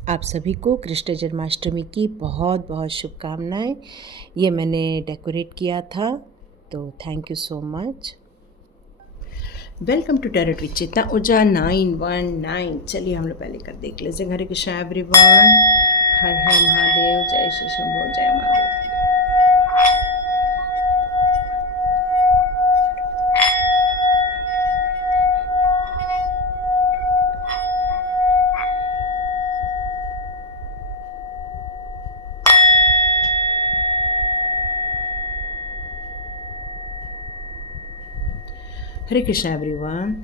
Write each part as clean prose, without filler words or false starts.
आप सभी को कृष्ण जन्माष्टमी की बहुत बहुत शुभकामनाएं। ये मैंने डेकोरेट किया था, तो thank you so much. Welcome to territory Chetna Urja 919। चलिए हम लोग पहले कर देख लेते हैं। हरे कृष्णा एवरीवन, हर हर महादेव, जय श्री शंभो, जय माँ। हरे कृष्णा एवरीवन।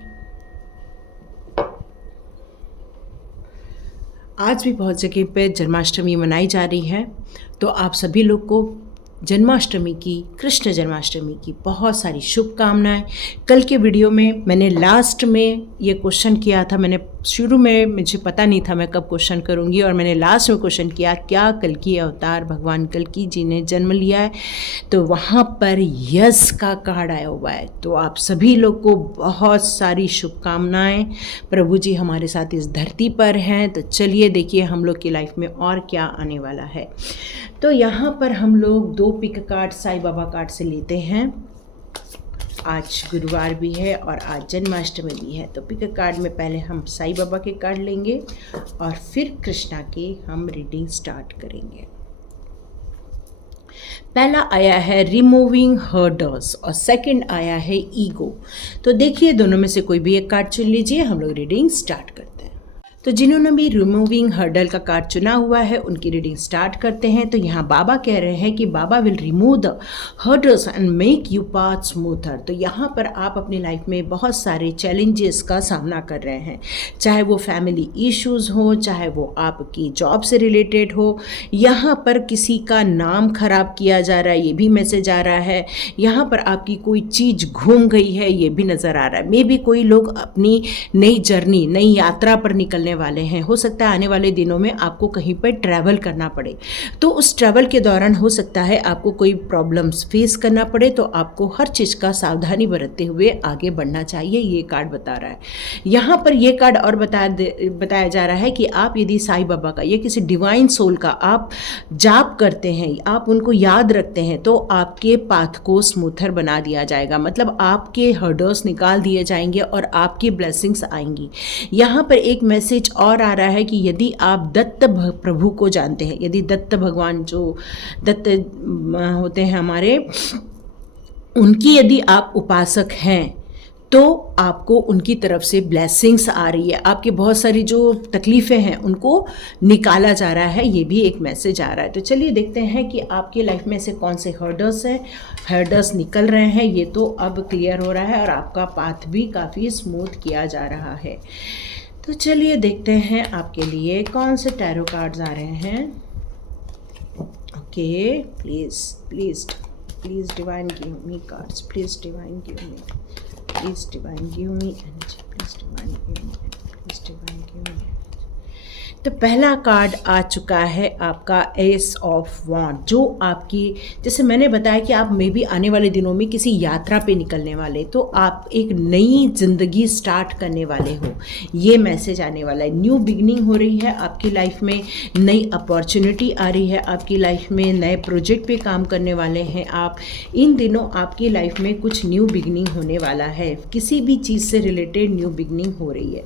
आज भी बहुत जगह पे जन्माष्टमी मनाई जा रही है, तो आप सभी लोग को जन्माष्टमी की, कृष्ण जन्माष्टमी की बहुत सारी शुभकामनाएं। कल के वीडियो में मैंने लास्ट में ये क्वेश्चन किया था। मैंने शुरू में मुझे पता नहीं था मैं कब क्वेश्चन करूँगी, और मैंने लास्ट में क्वेश्चन किया क्या कल्कि अवतार भगवान कल्कि जी ने जन्म लिया है, तो वहाँ पर यस का कार्ड आया हुआ है। तो आप सभी लोग को बहुत सारी शुभकामनाएं। प्रभु जी हमारे साथ इस धरती पर हैं, तो चलिए देखिए हम लोग की लाइफ में और क्या आने वाला है। तो यहाँ पर हम लोग 2 pick card Sai Baba card से लेते हैं। आज गुरुवार भी है और आज जन्माष्टमी भी है, तो पिक कार्ड में पहले हम साईं बाबा के कार्ड लेंगे और फिर कृष्णा के हम रीडिंग स्टार्ट करेंगे। पहला आया है रिमूविंग हर्डल्स और सेकंड आया है ईगो। तो देखिए दोनों में से कोई भी एक कार्ड चुन लीजिए, हम लोग रीडिंग स्टार्ट करते हैं। तो जिन्होंने भी रिमूविंग हर्डल का कार्ड चुना हुआ है उनकी रीडिंग स्टार्ट करते हैं। तो यहाँ बाबा कह रहे हैं कि Baba will remove the hurdles and make you path smoother. तो यहाँ पर आप अपनी लाइफ में बहुत सारे चैलेंजेस का सामना कर रहे हैं, चाहे वो फैमिली इश्यूज़ हो, चाहे वो आपकी जॉब से रिलेटेड हो। यहाँ पर किसी का नाम खराब किया जा रहा है, ये भी मैसेज आ रहा है। यहाँ पर आपकी कोई चीज़ घूम गई है, ये भी नज़र आ रहा है। मे बी कोई लोग अपनी नई जर्नी, नई यात्रा पर निकलने वाले हैं। हो सकता है आने वाले दिनों में आपको कहीं पर ट्रैवल करना पड़े, तो उस ट्रैवल के दौरान हो सकता है आपको कोई प्रॉब्लम्स फेस करना पड़े, तो आपको हर चीज़ का सावधानी बरतते हुए आगे बढ़ना चाहिए, ये कार्ड बता रहा है। यहाँ पर ये कार्ड और बताया जा रहा है कि आप यदि साईं बाबा का या किसी डिवाइन सोल का आप जाप करते हैं, आप उनको याद रखते हैं, तो आपके पाथ को स्मूथर बना दिया जाएगा। मतलब आपके हर्डल्स निकाल दिए जाएंगे और आपकी ब्लेसिंग्स आएंगी। यहाँ पर एक मैसेज और आ रहा है कि यदि आप दत्त प्रभु को जानते हैं, यदि दत्त भगवान जो दत्त होते हैं हमारे, उनकी यदि आप उपासक हैं, तो आपको उनकी तरफ से ब्लेसिंग्स आ रही है। आपकी बहुत सारी जो तकलीफ़ें हैं उनको निकाला जा रहा है, ये भी एक मैसेज आ रहा है। तो चलिए देखते हैं कि आपकी लाइफ में से कौन से हर्डल्स हैं, हर्डल्स निकल रहे हैं। ये तो अब क्लियर हो रहा है और आपका पाथ भी काफ़ी स्मूथ किया जा रहा है। तो चलिए देखते हैं आपके लिए कौन से टैरो कार्ड्स आ रहे हैं। Okay, please divine give me cards, please divine give me, please divine give me energy, please divine give me, please divine give me. तो पहला कार्ड आ चुका है आपका एस ऑफ वॉन्ड, जो आपकी, जैसे मैंने बताया कि आप मे बी आने वाले दिनों में किसी यात्रा पे निकलने वाले, तो आप एक नई ज़िंदगी स्टार्ट करने वाले हो, ये मैसेज आने वाला है। न्यू बिगनिंग हो रही है आपकी लाइफ में, नई अपॉर्चुनिटी आ रही है आपकी लाइफ में, नए प्रोजेक्ट पे काम करने वाले हैं आप। इन दिनों आपकी लाइफ में कुछ न्यू बिगनिंग होने वाला है, किसी भी चीज़ से रिलेटेड न्यू बिगनिंग हो रही है।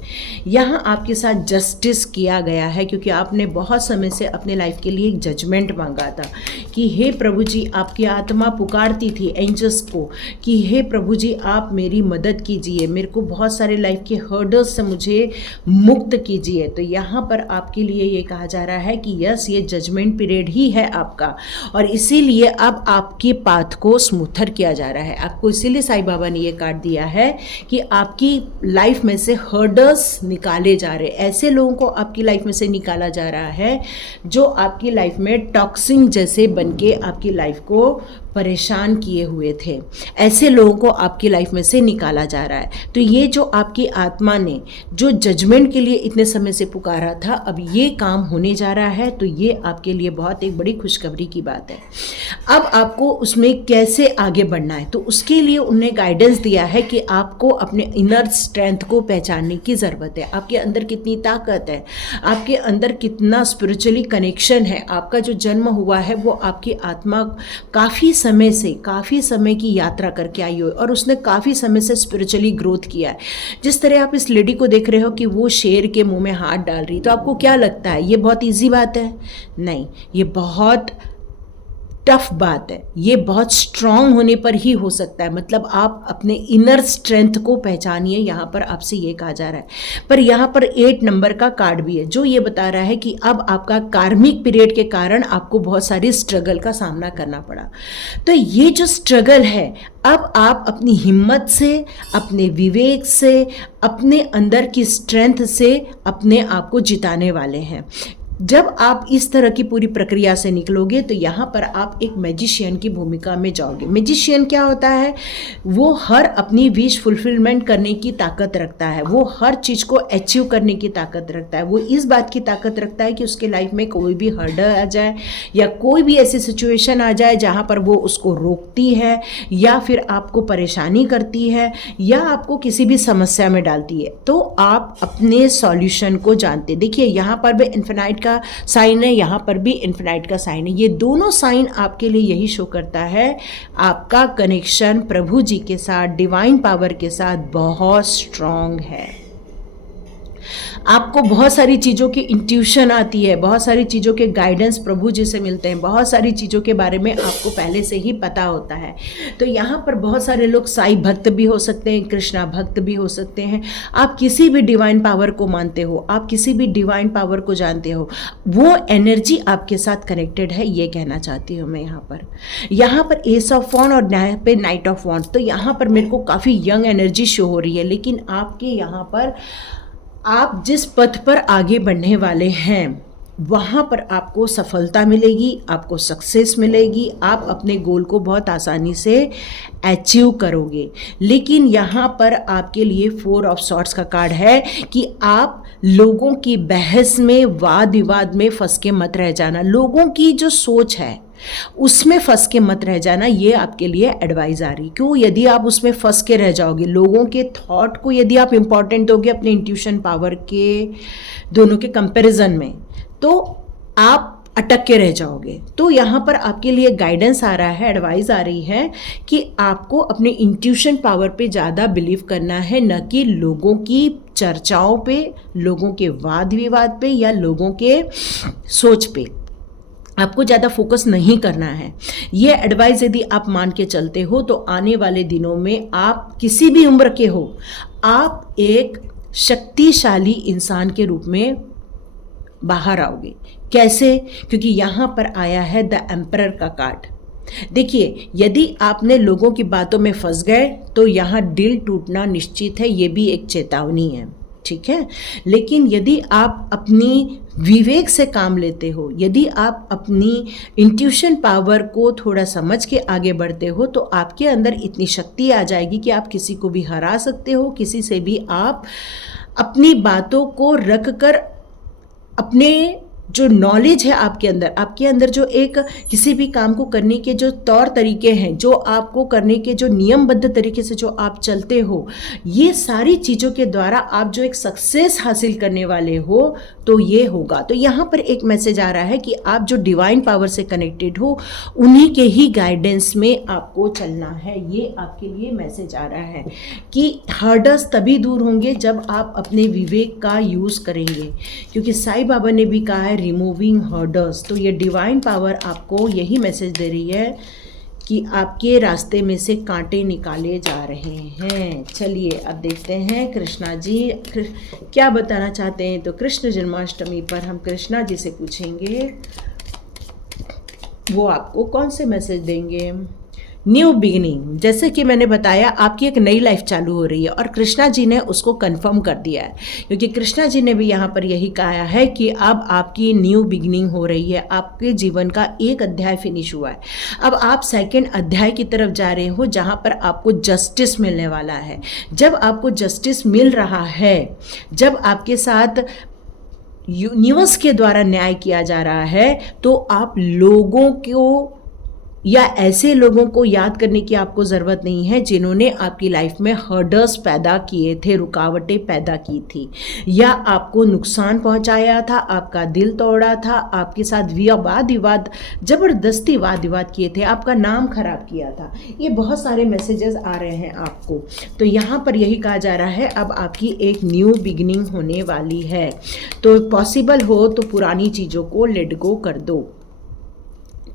यहाँ आपके साथ जस्टिस किया गया है, क्योंकि आपने बहुत समय से अपने लाइफ के लिए एक जजमेंट मांगा था कि हे प्रभु जी, आपकी आत्मा पुकारती थी एंजल्स को कि हे प्रभु जी आप मेरी मदद कीजिए, मेरे को बहुत सारे लाइफ के हर्डल्स से मुझे मुक्त कीजिए। तो यहाँ पर आपके लिए ये कहा जा रहा है कि यस, ये जजमेंट पीरियड ही है आपका, और इसीलिए अब आपके पाथ को स्मूथर किया जा रहा है आपको। इसीलिए साईं बाबा ने ये कार्ड दिया है कि आपकी लाइफ में से हर्डल्स निकाले जा रहे, ऐसे लोगों को आपकी लाइफ में से निकाला जा रहा है जो आपकी लाइफ में टॉक्सिन जैसे बनके आपकी लाइफ को परेशान किए हुए थे, ऐसे लोगों को आपकी लाइफ में से निकाला जा रहा है। तो ये जो आपकी आत्मा ने जो जजमेंट के लिए इतने समय से पुकारा था, अब ये काम होने जा रहा है। तो ये आपके लिए बहुत एक बड़ी खुशखबरी की बात है। अब आपको उसमें कैसे आगे बढ़ना है, तो उसके लिए उन्होंने गाइडेंस दिया है कि आपको अपने इनर स्ट्रेंथ को पहचानने की ज़रूरत है। आपके अंदर कितनी ताकत है, आपके अंदर कितना स्पिरिचुअली कनेक्शन है। आपका जो जन्म हुआ है वो आपकी आत्मा काफ़ी समय की यात्रा करके आई हो और उसने काफ़ी समय से स्पिरिचुअली ग्रोथ किया है। जिस तरह आप इस लेडी को देख रहे हो कि वो शेर के मुंह में हाथ डाल रही, तो आपको क्या लगता है ये बहुत इजी बात है? नहीं, ये बहुत टफ बात है। ये बहुत स्ट्रांग होने पर ही हो सकता है। मतलब आप अपने इनर स्ट्रेंथ को पहचानिए, यहाँ पर आपसे ये कहा जा रहा है। पर यहाँ पर 8 नंबर का कार्ड भी है जो ये बता रहा है कि अब आपका कार्मिक पीरियड के कारण आपको बहुत सारी स्ट्रगल का सामना करना पड़ा। तो ये जो स्ट्रगल है, अब आप अपनी हिम्मत से, अपने विवेक से, अपने अंदर की स्ट्रेंथ से अपने आप को जिताने वाले हैं। जब आप इस तरह की पूरी प्रक्रिया से निकलोगे तो यहाँ पर आप एक मैजिशियन की भूमिका में जाओगे। मैजिशियन क्या होता है? वो हर अपनी विश फुलफिलमेंट करने की ताकत रखता है, वो हर चीज़ को अचीव करने की ताकत रखता है, वो इस बात की ताकत रखता है कि उसके लाइफ में कोई भी हर्डल आ जाए या कोई भी ऐसी सिचुएशन आ जाए जहाँ पर वो उसको रोकती है या फिर आपको परेशानी करती है या आपको किसी भी समस्या में डालती है, तो आप अपने सॉल्यूशन को जानते। देखिए यहाँ पर भी इन्फिनाइट साइन है, यहां पर भी इन्फिनाइट का साइन है। ये दोनों साइन आपके लिए यही शो करता है आपका कनेक्शन प्रभु जी के साथ, डिवाइन पावर के साथ बहुत स्ट्रांग है। आपको बहुत सारी चीज़ों की इंट्यूशन आती है, बहुत सारी चीज़ों के गाइडेंस प्रभु जी से मिलते हैं, बहुत सारी चीज़ों के बारे में आपको पहले से ही पता होता है। तो यहाँ पर बहुत सारे लोग साईं भक्त भी हो सकते हैं, कृष्णा भक्त भी हो सकते हैं। आप किसी भी डिवाइन पावर को मानते हो, आप किसी भी डिवाइन पावर को जानते हो, वो एनर्जी आपके साथ कनेक्टेड है, ये कहना चाहती हूँ मैं। यहाँ पर एस ऑफ वॉन्ड और यहाँ पे नाइट ऑफ वॉन्ड। तो यहाँ पर मेरे को काफ़ी यंग एनर्जी शो हो रही है, लेकिन आपके यहाँ पर आप जिस पथ पर आगे बढ़ने वाले हैं वहाँ पर आपको सफलता मिलेगी, आपको सक्सेस मिलेगी, आप अपने गोल को बहुत आसानी से अचीव करोगे। लेकिन यहाँ पर आपके लिए 4 ऑफ सॉर्ड्स का कार्ड है कि आप लोगों की बहस में, वाद विवाद में फंस के मत रह जाना। लोगों की जो सोच है उसमें फंस के मत रह जाना, ये आपके लिए एडवाइस आ रही। क्यों? यदि आप उसमें फंस के रह जाओगे, लोगों के थॉट को यदि आप इम्पॉर्टेंट दोगे अपने इंट्यूशन पावर के दोनों के कंपैरिजन में, तो आप अटक के रह जाओगे। तो यहाँ पर आपके लिए गाइडेंस आ रहा है, एडवाइस आ रही है कि आपको अपने इंट्यूशन पावर पे ज़्यादा बिलीव करना है, न कि लोगों की चर्चाओं पे, लोगों के वाद विवाद पे या लोगों के सोच पे आपको ज़्यादा फोकस नहीं करना है। ये एडवाइस यदि आप मान के चलते हो तो आने वाले दिनों में आप किसी भी उम्र के हो, आप एक शक्तिशाली इंसान के रूप में बाहर आओगे। कैसे? क्योंकि यहाँ पर आया है द एम्परर का कार्ड। देखिए, यदि आपने लोगों की बातों में फंस गए तो यहाँ दिल टूटना निश्चित है, ये भी एक चेतावनी है, ठीक है। लेकिन यदि आप अपनी विवेक से काम लेते हो, यदि आप अपनी इंट्यूशन पावर को थोड़ा समझ के आगे बढ़ते हो, तो आपके अंदर इतनी शक्ति आ जाएगी कि आप किसी को भी हरा सकते हो, किसी से भी आप अपनी बातों को रख कर अपने जो नॉलेज है आपके अंदर जो एक किसी भी काम को करने के जो तौर तरीके हैं, जो आपको करने के जो नियमबद्ध तरीके से जो आप चलते हो, ये सारी चीज़ों के द्वारा आप जो एक सक्सेस हासिल करने वाले हो, तो ये होगा। तो यहाँ पर एक मैसेज आ रहा है कि आप जो डिवाइन पावर से कनेक्टेड हो, उन्हीं के ही गाइडेंस में आपको चलना है। ये आपके लिए मैसेज आ रहा है कि हर्डल्स तभी दूर होंगे जब आप अपने विवेक का यूज़ करेंगे, क्योंकि साईं बाबा ने भी कहा है रिमूविंग हर्डल्स। तो ये डिवाइन पावर आपको यही मैसेज दे रही है कि आपके रास्ते में से कांटे निकाले जा रहे हैं। चलिए अब देखते हैं कृष्णा जी क्या बताना चाहते हैं। तो कृष्ण जन्माष्टमी पर हम कृष्णा जी से पूछेंगे वो आपको कौन से मैसेज देंगे। न्यू बिगिनिंग, जैसे कि मैंने बताया आपकी एक नई लाइफ चालू हो रही है और कृष्णा जी ने उसको कंफर्म कर दिया है, क्योंकि कृष्णा जी ने भी यहाँ पर यही कहा है कि अब आपकी न्यू बिगिनिंग हो रही है, आपके जीवन का एक अध्याय फिनिश हुआ है, अब आप सेकंड अध्याय की तरफ जा रहे हो जहाँ पर आपको जस्टिस मिलने वाला है। जब आपको जस्टिस मिल रहा है, जब आपके साथ यूनिवर्स के द्वारा न्याय किया जा रहा है, तो आप लोगों को या ऐसे लोगों को याद करने की आपको ज़रूरत नहीं है जिन्होंने आपकी लाइफ में हर्डर्स पैदा किए थे, रुकावटें पैदा की थी, या आपको नुकसान पहुंचाया था, आपका दिल तोड़ा था, आपके साथ वाद विवाद, ज़बरदस्ती वाद विवाद किए थे, आपका नाम खराब किया था। ये बहुत सारे मैसेजेस आ रहे हैं आपको। तो यहाँ पर यही कहा जा रहा है अब आपकी एक न्यू बिगिनिंग होने वाली है। तो पॉसिबल हो तो पुरानी चीज़ों को लेट गो कर दो।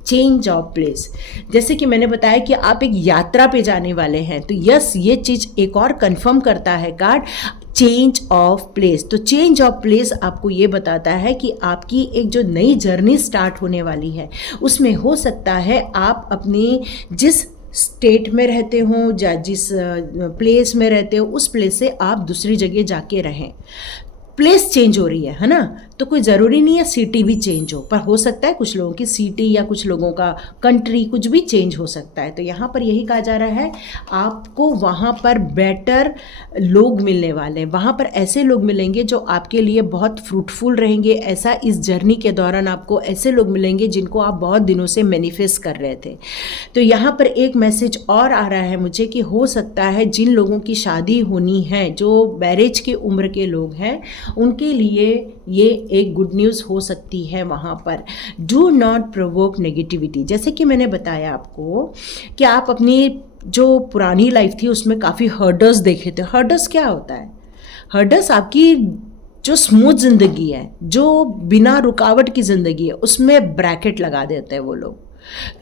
चेंज ऑफ प्लेस, जैसे कि मैंने बताया कि आप एक यात्रा पे जाने वाले हैं, तो यस ये चीज़ एक और कंफर्म करता है कार्ड, चेंज ऑफ प्लेस। तो चेंज ऑफ प्लेस आपको ये बताता है कि आपकी एक जो नई जर्नी स्टार्ट होने वाली है, उसमें हो सकता है आप अपने जिस स्टेट में रहते हो या जिस प्लेस में रहते हो उस प्लेस से आप दूसरी जगह जाके रहें। प्लेस चेंज हो रही है ना, तो कोई ज़रूरी नहीं है सिटी भी चेंज हो, पर हो सकता है कुछ लोगों की सिटी या कुछ लोगों का कंट्री कुछ भी चेंज हो सकता है। तो यहाँ पर यही कहा जा रहा है आपको वहाँ पर बेटर लोग मिलने वाले हैं, वहाँ पर ऐसे लोग मिलेंगे जो आपके लिए बहुत फ्रूटफुल रहेंगे। ऐसा इस जर्नी के दौरान आपको ऐसे लोग मिलेंगे जिनको आप बहुत दिनों से मैनिफेस्ट कर रहे थे। तो यहाँ पर एक मैसेज और आ रहा है मुझे कि हो सकता है जिन लोगों की शादी होनी है, जो मैरिज की उम्र के लोग हैं, उनके लिए ये एक गुड न्यूज़ हो सकती है। वहाँ पर डू नॉट प्रोवोक नेगेटिविटी, जैसे कि मैंने बताया आपको कि आप अपनी जो पुरानी लाइफ थी उसमें काफ़ी हर्डर्स देखे थे। हर्डर्स क्या होता है? हर्डर्स आपकी जो स्मूथ ज़िंदगी है, जो बिना रुकावट की ज़िंदगी है, उसमें ब्रैकेट लगा देते हैं वो लोग।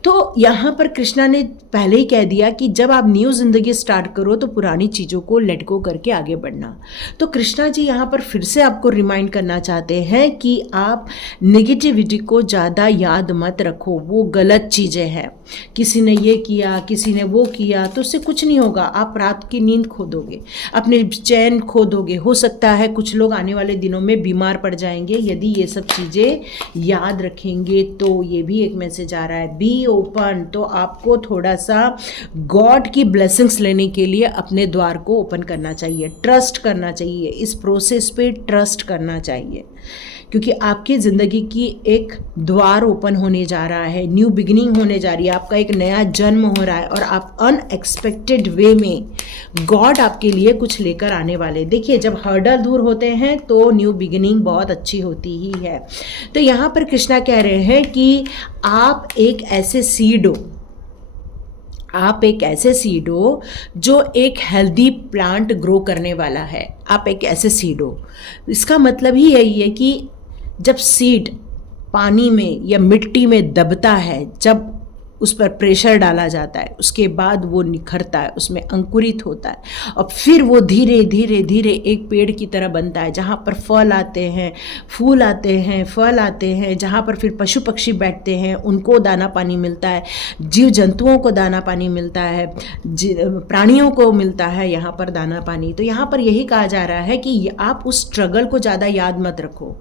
तो यहाँ पर कृष्णा ने पहले ही कह दिया कि जब आप न्यू ज़िंदगी स्टार्ट करो तो पुरानी चीज़ों को लेट गो करके आगे बढ़ना। तो कृष्णा जी यहाँ पर फिर से आपको रिमाइंड करना चाहते हैं कि आप नेगेटिविटी को ज़्यादा याद मत रखो, वो गलत चीज़ें हैं। किसी ने ये किया, किसी ने वो किया, तो उससे कुछ नहीं होगा। आप रात की नींद खो दोगे, अपने चैन खो दोगे। हो सकता है कुछ लोग आने वाले दिनों में बीमार पड़ जाएंगे यदि ये सब चीज़ें याद रखेंगे। तो ये भी एक मैसेज आ रहा है, बी ओपन। तो आपको थोड़ा सा गॉड की ब्लेसिंग्स लेने के लिए अपने द्वार को ओपन करना चाहिए, ट्रस्ट करना चाहिए, इस प्रोसेस पे ट्रस्ट करना चाहिए, क्योंकि आपकी ज़िंदगी की एक द्वार ओपन होने जा रहा है, न्यू बिगिनिंग होने जा रही है, आपका एक नया जन्म हो रहा है और आप अनएक्सपेक्टेड वे में गॉड आपके लिए कुछ लेकर आने वाले। देखिए, जब हर्डल दूर होते हैं तो न्यू बिगिनिंग बहुत अच्छी होती ही है। तो यहाँ पर कृष्णा कह रहे हैं कि आप एक ऐसे सीड हो, आप एक ऐसे सीड हो जो एक हेल्दी प्लांट ग्रो करने वाला है। आप एक ऐसे सीड हो, इसका मतलब ही यही है कि जब सीड पानी में या मिट्टी में दबता है, जब उस पर प्रेशर डाला जाता है, उसके बाद वो निखरता है, उसमें अंकुरित होता है और फिर वो धीरे धीरे धीरे एक पेड़ की तरह बनता है, जहाँ पर फल आते हैं, फूल आते हैं, फल आते हैं, जहाँ पर फिर पशु पक्षी बैठते हैं, उनको दाना पानी मिलता है, जीव जंतुओं को दाना पानी मिलता है, प्राणियों को मिलता है यहाँ पर दाना पानी। तो यहाँ पर यही कहा जा रहा है कि आप उस स्ट्रगल को ज़्यादा याद मत रखो।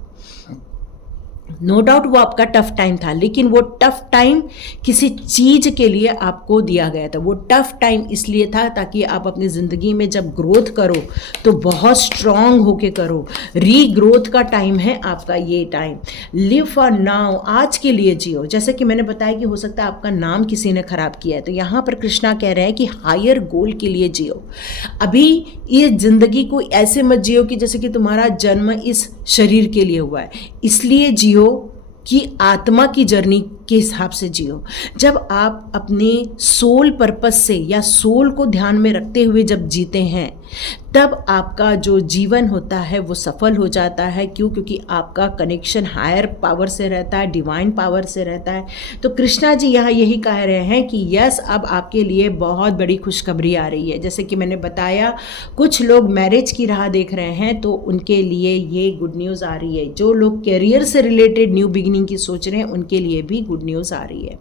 नो डाउट वो आपका टफ टाइम था, लेकिन वो टफ टाइम किसी चीज़ के लिए आपको दिया गया था। वो टफ टाइम इसलिए था ताकि आप अपनी ज़िंदगी में जब ग्रोथ करो तो बहुत स्ट्रांग होके करो। रीग्रोथ का टाइम है आपका ये टाइम। लिव फॉर नाउ, आज के लिए जियो। जैसे कि मैंने बताया कि हो सकता है आपका नाम किसी ने ख़राब किया है, तो यहाँ पर कृष्णा कह रहे हैं कि हायर गोल के लिए जियो। अभी ये ज़िंदगी को ऐसे मत जियो कि जैसे कि तुम्हारा जन्म इस शरीर के लिए हुआ है, इसलिए जियो कि आत्मा की जर्नी के हिसाब से जियो। जब आप अपने सोल पर्पस से या सोल को ध्यान में रखते हुए जब जीते हैं, तब आपका जो जीवन होता है वो सफल हो जाता है। क्यों? क्योंकि आपका कनेक्शन हायर पावर से रहता है, डिवाइन पावर से रहता है। तो कृष्णा जी यहाँ यही कह रहे हैं कि यस, अब आपके लिए बहुत बड़ी खुशखबरी आ रही है। जैसे कि मैंने बताया, कुछ लोग मैरिज की राह देख रहे हैं तो उनके लिए ये गुड न्यूज़ आ रही है। जो लोग कैरियर से रिलेटेड न्यू बिगिनिंग की सोच रहे हैं उनके लिए भी गुड न्यूज़ आ रही है।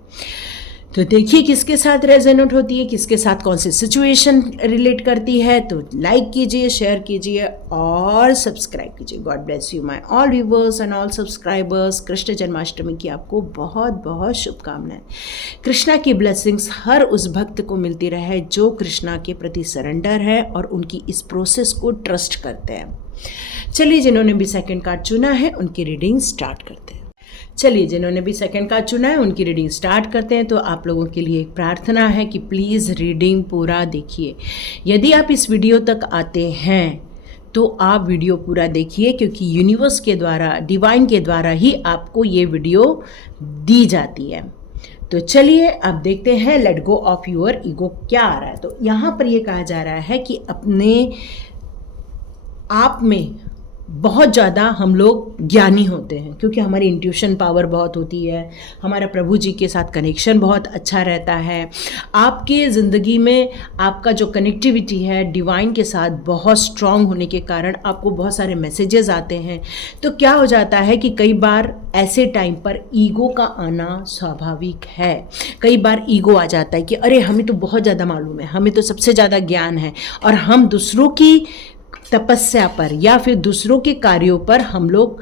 तो देखिए किसके साथ रेजोनेट होती है, किसके साथ कौन सी सिचुएशन रिलेट करती है। तो लाइक कीजिए, शेयर कीजिए और सब्सक्राइब कीजिए। God bless you my all viewers and all subscribers. Krishna Janmashtami की आपको बहुत बहुत शुभकामनाएं। कृष्णा की ब्लेसिंग्स हर उस भक्त को मिलती रहे जो कृष्णा के प्रति सरेंडर है और उनकी इस प्रोसेस को ट्रस्ट करते हैं। चलिए, जिन्होंने भी सेकंड कार्ड चुना है उनकी रीडिंग स्टार्ट करते हैं। चलिए, जिन्होंने भी सेकंड कार्ड चुना है उनकी रीडिंग स्टार्ट करते हैं। तो आप लोगों के लिए एक प्रार्थना है कि प्लीज़ रीडिंग पूरा देखिए। यदि आप इस वीडियो तक आते हैं तो आप वीडियो पूरा देखिए, क्योंकि यूनिवर्स के द्वारा, डिवाइन के द्वारा ही आपको ये वीडियो दी जाती है। तो चलिए अब देखते हैं let go of your ego क्या आ रहा है। तो यहाँ पर ये कहा जा रहा है कि अपने आप में बहुत ज़्यादा हम लोग ज्ञानी होते हैं, क्योंकि हमारी इंट्यूशन पावर बहुत होती है, हमारा प्रभु जी के साथ कनेक्शन बहुत अच्छा रहता है। आपके ज़िंदगी में आपका जो कनेक्टिविटी है डिवाइन के साथ बहुत स्ट्रांग होने के कारण आपको बहुत सारे मैसेजेस आते हैं। तो क्या हो जाता है कि कई बार ऐसे टाइम पर ईगो का आना स्वाभाविक है। कई बार ईगो आ जाता है कि अरे हमें तो बहुत ज़्यादा मालूम है, हमें तो सबसे ज़्यादा ज्ञान है, और हम दूसरों की तपस्या पर या फिर दूसरों के कार्यों पर हम लोग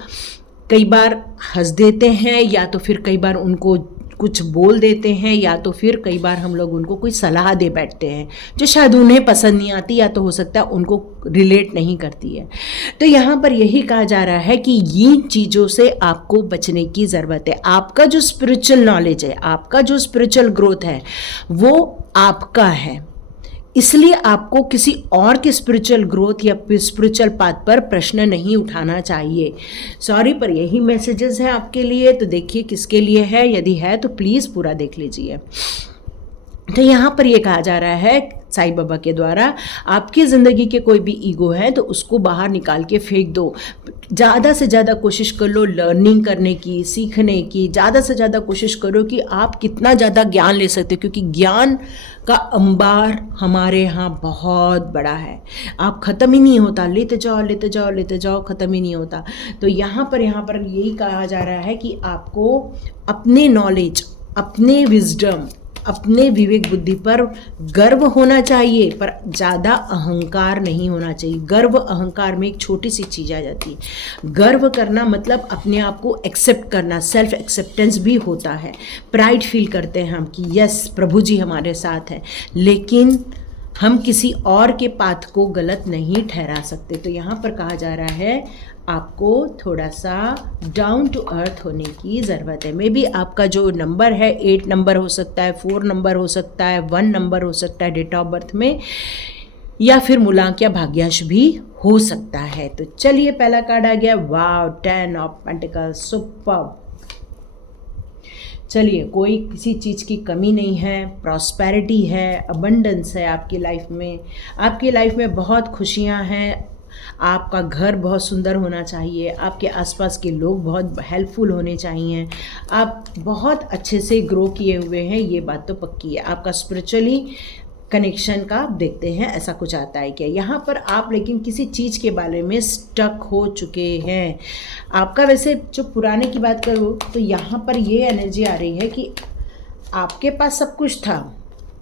कई बार हंस देते हैं, या तो फिर कई बार उनको कुछ बोल देते हैं, या तो फिर कई बार हम लोग उनको कोई सलाह दे बैठते हैं जो शायद उन्हें पसंद नहीं आती, या तो हो सकता है उनको रिलेट नहीं करती है। तो यहाँ पर यही कहा जा रहा है कि इन चीज़ों से आपको बचने की ज़रूरत है। आपका जो स्पिरिचुअल नॉलेज है, आपका जो स्पिरिचुअल ग्रोथ है, वो आपका है, इसलिए आपको किसी और के स्पिरिचुअल ग्रोथ या स्पिरिचुअल पाथ पर प्रश्न नहीं उठाना चाहिए। सॉरी, पर यही मैसेजेस हैं आपके लिए। तो देखिए किसके लिए है, यदि है तो प्लीज़ पूरा देख लीजिए। तो यहाँ पर ये कहा जा रहा है साईं बाबा के द्वारा, आपकी ज़िंदगी के कोई भी ईगो है तो उसको बाहर निकाल के फेंक दो। ज़्यादा से ज़्यादा कोशिश कर लो लर्निंग करने की, सीखने की। ज़्यादा से ज़्यादा कोशिश करो कि आप कितना ज़्यादा ज्ञान ले सकते हो, क्योंकि ज्ञान का अंबार हमारे यहाँ बहुत बड़ा है। आप ख़त्म ही नहीं होता, लेते जाओ लेते जाओ लेते जाओ, ख़त्म ही नहीं होता। तो यहाँ पर यही कहा जा रहा है कि आपको अपने नॉलेज, अपने विजडम, अपने विवेक बुद्धि पर गर्व होना चाहिए, पर ज़्यादा अहंकार नहीं होना चाहिए। गर्व अहंकार में एक छोटी सी चीज़ आ जाती है। गर्व करना मतलब अपने आप को एक्सेप्ट करना, सेल्फ एक्सेप्टेंस भी होता है। प्राइड फील करते हैं हम कि यस प्रभु जी हमारे साथ हैं, लेकिन हम किसी और के पाथ को गलत नहीं ठहरा सकते। तो यहाँ पर कहा जा रहा है आपको थोड़ा सा डाउन टू अर्थ होने की ज़रूरत है। मे बी आपका जो नंबर है 8 नंबर हो सकता है, 4 नंबर हो सकता है, 1 नंबर हो सकता है डेट ऑफ बर्थ में, या फिर मूलांक या भाग्यांश भी हो सकता है। तो चलिए पहला कार्ड आ गया, वाव, 10 ऑफ पेंटिकल्स, सुपर। चलिए, कोई किसी चीज़ की कमी नहीं है, प्रॉस्पेरिटी है, अबंडेंस है आपकी लाइफ में। आपकी लाइफ में बहुत खुशियाँ हैं। आपका घर बहुत सुंदर होना चाहिए, आपके आसपास के लोग बहुत हेल्पफुल होने चाहिए, आप बहुत अच्छे से ग्रो किए हुए हैं, ये बात तो पक्की है। आपका स्पिरिचुअली कनेक्शन का देखते हैं ऐसा कुछ आता है क्या यहाँ पर। आप लेकिन किसी चीज़ के बारे में स्टक हो चुके हैं। आपका वैसे जो पुराने की बात करूँ तो यहाँ पर ये एनर्जी आ रही है कि आपके पास सब कुछ था,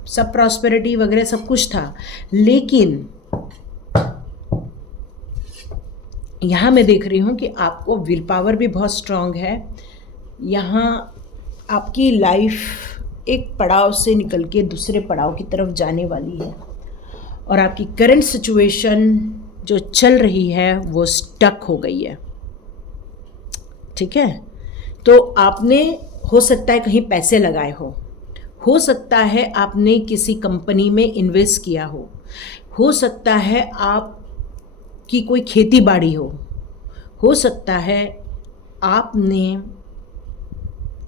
सब प्रॉस्पेरिटी वगैरह सब कुछ था, लेकिन यहाँ मैं देख रही हूँ कि आपको विल पावर भी बहुत स्ट्रांग है। यहाँ आपकी लाइफ एक पड़ाव से निकल के दूसरे पड़ाव की तरफ जाने वाली है, और आपकी करंट सिचुएशन जो चल रही है वो स्टक हो गई है। ठीक है, तो आपने हो सकता है कहीं पैसे लगाए हो सकता है आपने किसी कंपनी में इन्वेस्ट किया हो सकता है आप कि कोई खेती बाड़ी हो सकता है आपने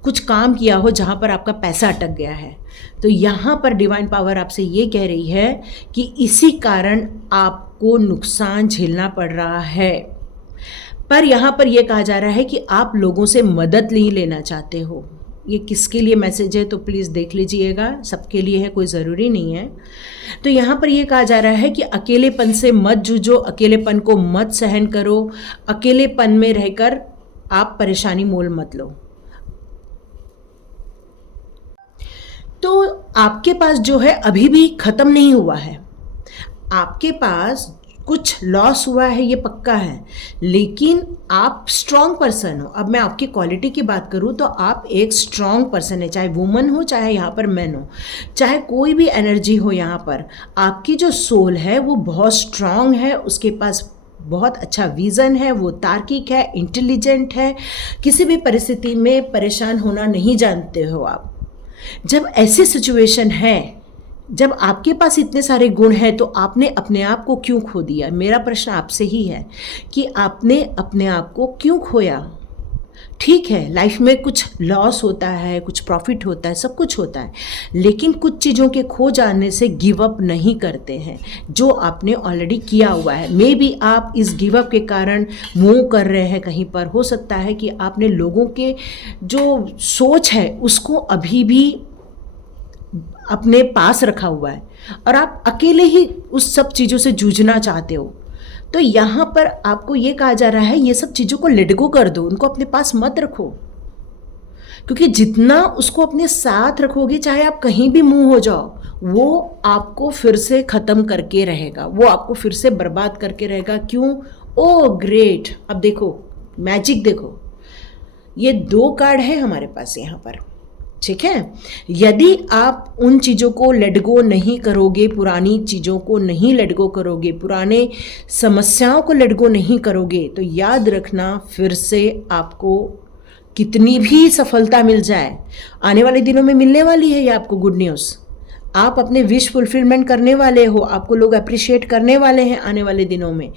कुछ काम किया हो जहाँ पर आपका पैसा अटक गया है। तो यहाँ पर डिवाइन पावर आपसे ये कह रही है कि इसी कारण आपको नुकसान झेलना पड़ रहा है। पर यहाँ पर यह कहा जा रहा है कि आप लोगों से मदद नहीं लेना चाहते हो। ये किसके लिए मैसेज है तो प्लीज़ देख लीजिएगा, सबके लिए है, कोई ज़रूरी नहीं है। तो यहाँ पर यह कहा जा रहा है कि अकेलेपन से मत जूझो, अकेलेपन को मत सहन करो, अकेलेपन में रहकर आप परेशानी मोल मत लो। तो आपके पास जो है अभी भी ख़त्म नहीं हुआ है, आपके पास कुछ लॉस हुआ है, ये पक्का है, लेकिन आप स्ट्रॉन्ग पर्सन हो। अब मैं आपकी क्वालिटी की बात करूँ तो आप एक स्ट्रॉन्ग पर्सन है, चाहे वुमन हो चाहे यहाँ पर मैन हो, चाहे कोई भी एनर्जी हो, यहाँ पर आपकी जो सोल है वो बहुत स्ट्रॉन्ग है, उसके पास बहुत अच्छा विज़न है, वो तार्किक है, इंटेलिजेंट है, किसी भी परिस्थिति में परेशान होना नहीं जानते हो आप। जब ऐसी सिचुएशन है, जब आपके पास इतने सारे गुण हैं, तो आपने अपने आप को क्यों खो दिया? मेरा प्रश्न आपसे ही है कि आपने अपने आप को क्यों खोया? ठीक है, लाइफ में कुछ लॉस होता है, कुछ प्रॉफिट होता है, सब कुछ होता है, लेकिन कुछ चीज़ों के खो जाने से गिव अप नहीं करते हैं जो आपने ऑलरेडी किया हुआ है। मे बी आप इस गिव अप के कारण मूव कर रहे हैं कहीं पर, हो सकता है कि आपने लोगों के जो सोच है उसको अभी भी अपने पास रखा हुआ है और आप अकेले ही उस सब चीज़ों से जूझना चाहते हो। तो यहाँ पर आपको ये कहा जा रहा है, ये सब चीज़ों को लेट गो कर दो, उनको अपने पास मत रखो, क्योंकि जितना उसको अपने साथ रखोगे, चाहे आप कहीं भी मूव हो जाओ, वो आपको फिर से ख़त्म करके रहेगा, वो आपको फिर से बर्बाद करके रहेगा। क्यों? ओ ग्रेट! अब देखो मैजिक, देखो ये 2 कार्ड है हमारे पास यहाँ पर, ठीक है। यदि आप उन चीज़ों को लेट गो नहीं करोगे, पुरानी चीज़ों को नहीं लेट गो करोगे, पुराने समस्याओं को लेट गो नहीं करोगे, तो याद रखना फिर से आपको कितनी भी सफलता मिल जाए, आने वाले दिनों में मिलने वाली है ये आपको गुड न्यूज़। आप अपने विश फुलफिलमेंट करने वाले हो, आपको लोग अप्रिशिएट करने वाले हैं आने वाले दिनों में,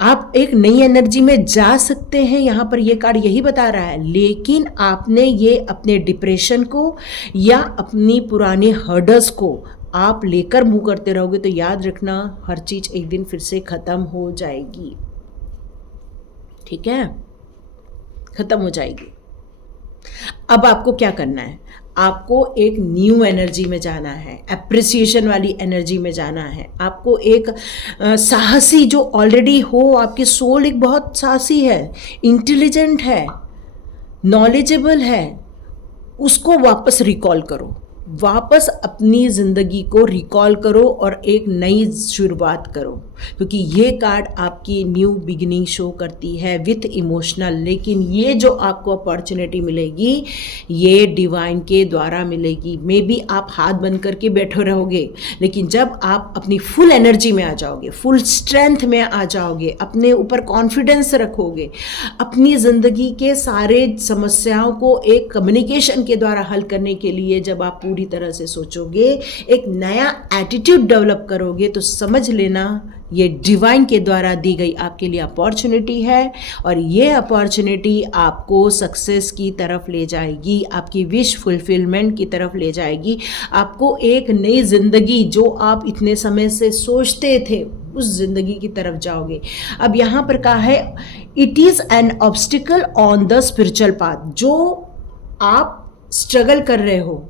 आप एक नई एनर्जी में जा सकते हैं, यहाँ पर ये कार्ड यही बता रहा है। लेकिन आपने ये अपने डिप्रेशन को या अपनी पुराने हर्डल्स को आप लेकर मूव करते रहोगे, तो याद रखना हर चीज़ एक दिन फिर से ख़त्म हो जाएगी, ठीक है, ख़त्म हो जाएगी। अब आपको क्या करना है? आपको एक न्यू एनर्जी में जाना है, एप्रिसिएशन वाली एनर्जी में जाना है। आपको एक साहसी, जो ऑलरेडी हो, आपकी सोल एक बहुत साहसी है, इंटेलिजेंट है, नॉलेजेबल है, उसको वापस रिकॉल करो, वापस अपनी ज़िंदगी को रिकॉल करो और एक नई शुरुआत करो, क्योंकि ये कार्ड आपकी न्यू बिगिनिंग शो करती है विथ इमोशनल। लेकिन ये जो आपको अपॉर्चुनिटी मिलेगी, ये डिवाइन के द्वारा मिलेगी। मे बी आप हाथ बंद करके बैठे रहोगे, लेकिन जब आप अपनी फुल एनर्जी में आ जाओगे, फुल स्ट्रेंथ में आ जाओगे, अपने ऊपर कॉन्फिडेंस रखोगे, अपनी ज़िंदगी के सारे समस्याओं को एक कम्युनिकेशन के द्वारा हल करने के लिए जब आप पूरी तरह से सोचोगे, एक नया एटीट्यूड डेवलप करोगे, तो समझ लेना ये डिवाइन के द्वारा दी गई आपके लिए अपॉर्चुनिटी है और ये अपॉर्चुनिटी आपको सक्सेस की तरफ ले जाएगी, आपकी विश फुलफिलमेंट की तरफ ले जाएगी, आपको एक नई ज़िंदगी जो आप इतने समय से सोचते थे उस ज़िंदगी की तरफ जाओगे। अब यहाँ पर कहा है, it is an obstacle on the spiritual path. जो आप स्ट्रगल कर रहे हो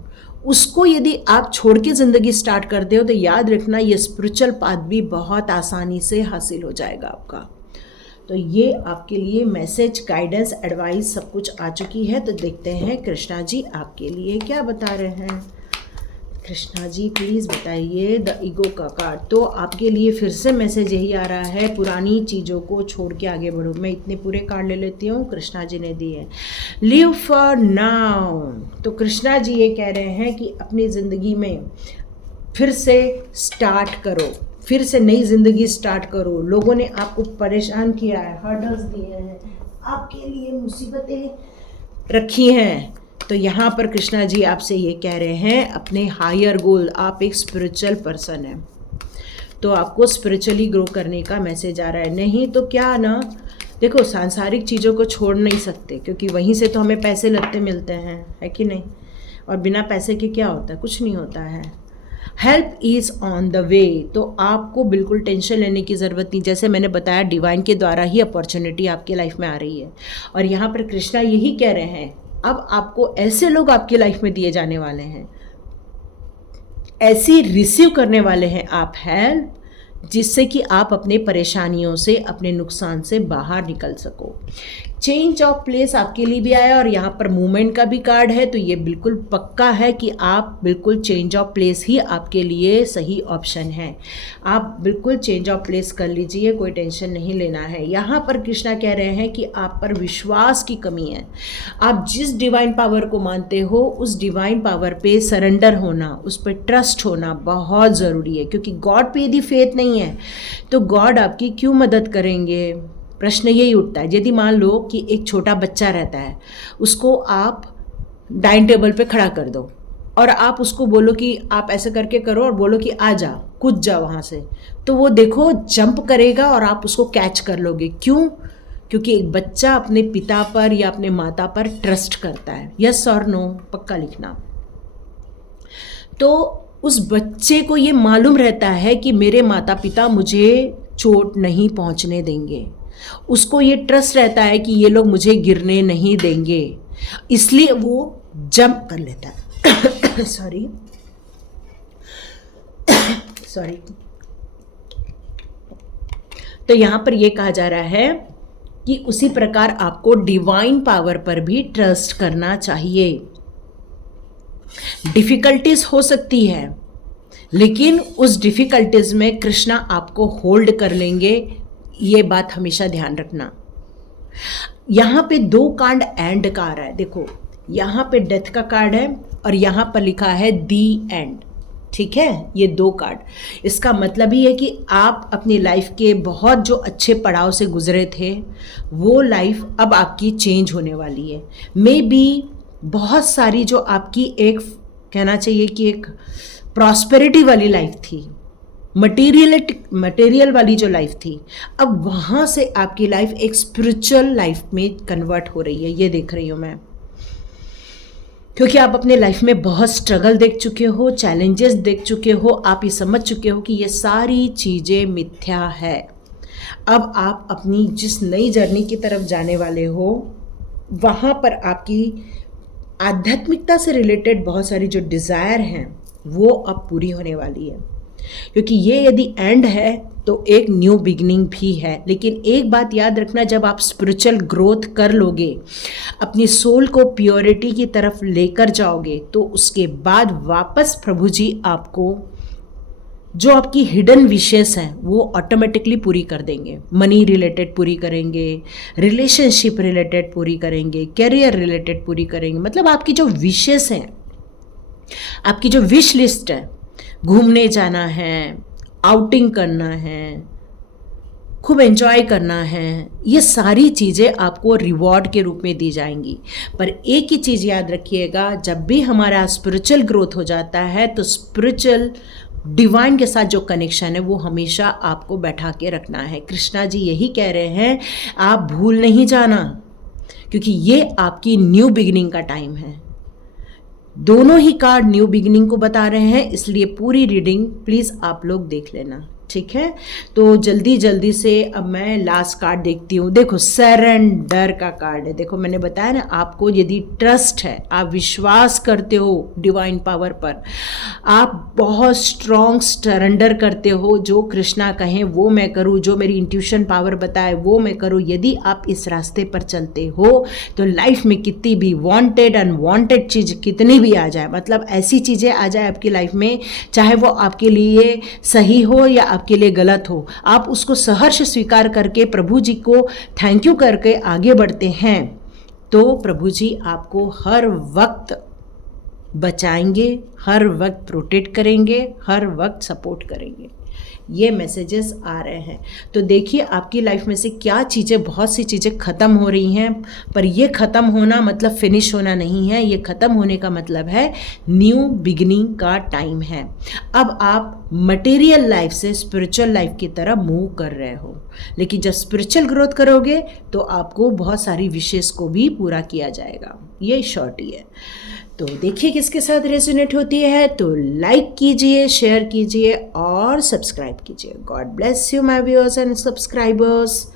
उसको यदि आप छोड़ के ज़िंदगी स्टार्ट करते हो, तो याद रखना ये स्पिरिचुअल पाथ भी बहुत आसानी से हासिल हो जाएगा आपका। तो ये आपके लिए मैसेज, गाइडेंस, एडवाइस सब कुछ आ चुकी है। तो देखते हैं कृष्णा जी आपके लिए क्या बता रहे हैं। कृष्णा जी प्लीज़ बताइए द ईगो का कार्ड। तो आपके लिए फिर से मैसेज यही आ रहा है, पुरानी चीज़ों को छोड़ के आगे बढ़ो। मैं इतने पूरे कार्ड ले लेती हूँ, कृष्णा जी ने दिए लिव फॉर नाउ। तो कृष्णा जी ये कह रहे हैं कि अपनी ज़िंदगी में फिर से स्टार्ट करो, फिर से नई ज़िंदगी स्टार्ट करो। लोगों ने आपको परेशान किया है, हर्डल्स दिए हैं, आपके लिए मुसीबतें रखी हैं, तो यहाँ पर कृष्णा जी आपसे ये कह रहे हैं, अपने हायर गोल, आप एक स्पिरिचुअल पर्सन हैं, तो आपको स्पिरिचुअली ग्रो करने का मैसेज आ रहा है। नहीं तो क्या ना, देखो सांसारिक चीज़ों को छोड़ नहीं सकते, क्योंकि वहीं से तो हमें पैसे लगते मिलते हैं, है कि नहीं, और बिना पैसे के क्या होता है, कुछ नहीं होता है। Help is on the way, तो आपको बिल्कुल टेंशन लेने की ज़रूरत नहीं। जैसे मैंने बताया, डिवाइन के द्वारा ही अपॉर्चुनिटी आपकी लाइफ में आ रही है। और यहाँ पर कृष्णा यही कह रहे हैं, अब आपको ऐसे लोग आपकी लाइफ में दिए जाने वाले हैं, ऐसी रिसीव करने वाले हैं आप हेल्प, जिससे कि आप अपने परेशानियों से, अपने नुकसान से बाहर निकल सको। चेंज ऑफ प्लेस आपके लिए भी आया और यहाँ पर मूवमेंट का भी कार्ड है, तो ये बिल्कुल पक्का है कि आप बिल्कुल चेंज ऑफ प्लेस ही आपके लिए सही ऑप्शन है। आप बिल्कुल चेंज ऑफ प्लेस कर लीजिए, कोई टेंशन नहीं लेना है। यहाँ पर कृष्णा कह रहे हैं कि आप पर विश्वास की कमी है। आप जिस डिवाइन पावर को मानते हो उस डिवाइन पावर पे सरेंडर होना, उस पर ट्रस्ट होना बहुत ज़रूरी है, क्योंकि गॉड पे यदि फेथ नहीं है तो गॉड आपकी क्यों मदद करेंगे। प्रश्न यही उठता है। यदि मान लो कि एक छोटा बच्चा रहता है, उसको आप डाइनिंग टेबल पे खड़ा कर दो और आप उसको बोलो कि आप ऐसे करके करो और बोलो कि आ जा, कूद जा वहाँ से, तो वो देखो जंप करेगा और आप उसको कैच कर लोगे। क्यों? क्योंकि एक बच्चा अपने पिता पर या अपने माता पर ट्रस्ट करता है। यस और नो पक्का लिखना। तो उस बच्चे को ये मालूम रहता है कि मेरे माता पिता मुझे चोट नहीं पहुँचने देंगे, उसको ये ट्रस्ट रहता है कि ये लोग मुझे गिरने नहीं देंगे, इसलिए वो जंप कर लेता है। सॉरी। तो यहाँ पर ये कहा जा रहा है कि उसी प्रकार आपको डिवाइन पावर पर भी ट्रस्ट करना चाहिए। डिफिकल्टीज हो सकती है, लेकिन उस डिफिकल्टीज में कृष्णा आपको होल्ड कर लेंगे, ये बात हमेशा ध्यान रखना। यहाँ पे 2 कार्ड एंड का आ रहा है। देखो यहाँ पे डेथ का कार्ड है और यहाँ पर लिखा है दी एंड। ठीक है, ये 2 कार्ड, इसका मतलब ही है कि आप अपनी लाइफ के बहुत जो अच्छे पड़ाव से गुजरे थे वो लाइफ अब आपकी चेंज होने वाली है। मे बी बहुत सारी जो आपकी एक कहना चाहिए कि एक प्रॉस्पेरिटी वाली लाइफ थी, मटेरियल वाली जो लाइफ थी, अब वहाँ से आपकी लाइफ एक स्पिरिचुअल लाइफ में कन्वर्ट हो रही है। ये देख रही हूँ मैं, क्योंकि आप अपने लाइफ में बहुत स्ट्रगल देख चुके हो, चैलेंजेस देख चुके हो, आप ये समझ चुके हो कि ये सारी चीज़ें मिथ्या है। अब आप अपनी जिस नई जर्नी की तरफ जाने वाले हो वहाँ पर आपकी आध्यात्मिकता से रिलेटेड बहुत सारी जो डिज़ायर हैं वो अब पूरी होने वाली है। क्योंकि ये यदि एंड है तो एक न्यू बिगिनिंग भी है। लेकिन एक बात याद रखना, जब आप स्पिरिचुअल ग्रोथ कर लोगे, अपनी सोल को प्योरिटी की तरफ लेकर जाओगे, तो उसके बाद वापस प्रभु जी आपको जो आपकी हिडन विशेस हैं वो ऑटोमेटिकली पूरी कर देंगे। मनी रिलेटेड पूरी करेंगे, रिलेशनशिप रिलेटेड पूरी करेंगे, कैरियर रिलेटेड पूरी करेंगे। मतलब आपकी जो विशेस हैं, आपकी जो विश लिस्ट है, घूमने जाना है, आउटिंग करना है, खूब एंजॉय करना है, ये सारी चीज़ें आपको रिवॉर्ड के रूप में दी जाएंगी। पर एक ही चीज़ याद रखिएगा, जब भी हमारा स्पिरिचुअल ग्रोथ हो जाता है तो स्पिरिचुअल डिवाइन के साथ जो कनेक्शन है वो हमेशा आपको बैठा के रखना है। कृष्णा जी यही कह रहे हैं, आप भूल नहीं जाना, क्योंकि ये आपकी न्यू बिगिनिंग का टाइम है। दोनों ही कार्ड न्यू बिगिनिंग को बता रहे हैं, इसलिए पूरी रीडिंग प्लीज़ आप लोग देख लेना। ठीक है, तो जल्दी जल्दी से अब मैं लास्ट कार्ड देखती हूँ। देखो सरेंडर का कार्ड है। देखो मैंने बताया ना, आपको यदि ट्रस्ट है, आप विश्वास करते हो डिवाइन पावर पर, आप बहुत स्ट्रॉन्ग सरेंडर करते हो, जो कृष्णा कहें वो मैं करूँ, जो मेरी इंट्यूशन पावर बताए वो मैं करूँ। यदि आप इस रास्ते पर चलते हो तो लाइफ में कितनी भी वांटेड अनवांटेड चीज़ कितनी भी आ जाए, मतलब ऐसी चीज़ें आ जाए आपकी लाइफ में, चाहे वो आपके लिए सही हो या आपके लिए गलत हो, आप उसको सहर्ष स्वीकार करके प्रभु जी को थैंक यू करके आगे बढ़ते हैं, तो प्रभु जी आपको हर वक्त बचाएंगे, हर वक्त प्रोटेक्ट करेंगे, हर वक्त सपोर्ट करेंगे। ये मैसेजेस आ रहे हैं। तो देखिए आपकी लाइफ में से क्या चीज़ें, बहुत सी चीज़ें ख़त्म हो रही हैं, पर ये ख़त्म होना मतलब फिनिश होना नहीं है। ये ख़त्म होने का मतलब है न्यू बिगिनिंग का टाइम है। अब आप मटेरियल लाइफ से स्पिरिचुअल लाइफ की तरफ मूव कर रहे हो, लेकिन जब स्पिरिचुअल ग्रोथ करोगे तो आपको बहुत सारी विशेष को भी पूरा किया जाएगा। ये शॉर्टी है। तो देखिए किसके साथ रेजोनेट होती है, तो लाइक कीजिए, शेयर कीजिए और सब्सक्राइब कीजिए। God bless you my viewers and subscribers.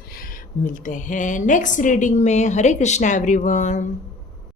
मिलते हैं नेक्स्ट रीडिंग में। हरे कृष्णा एवरीवन।